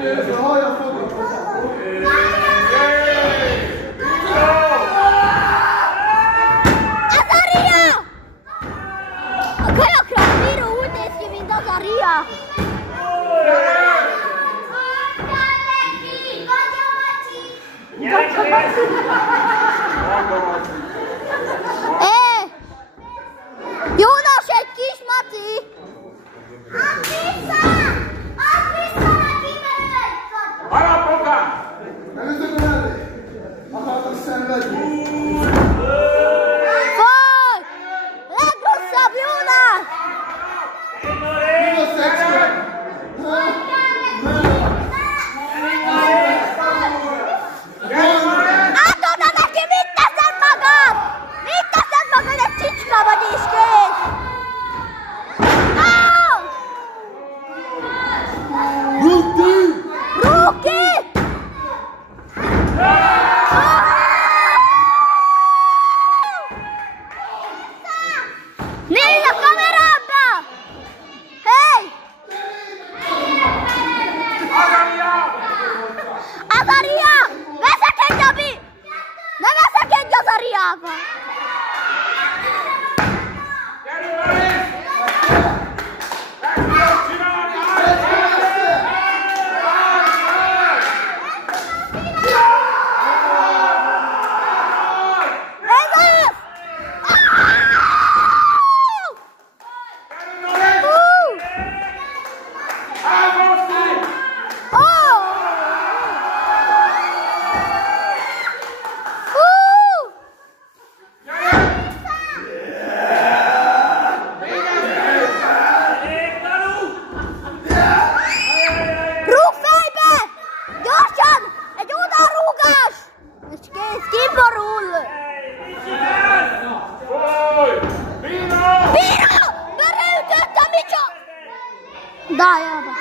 A kölyökre a bíró úgy néz ki, mint az a Ria. Jónas, egy kis maci! Add vissza neki belőle! Harapokán! Előzök mellé! Akartak szenvedni! Foly! Legrosszabb, Jónas! Mi a szexuál? Átad neki, mit teszed magad? Mit teszed magad, egy csicska vagy is kész? Ruki! Ruki! Nézd a kamerába! Hey! Azaria! Veszekedj, Abi! Ne veszekedj Azariával! Dájába!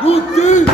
Ruki!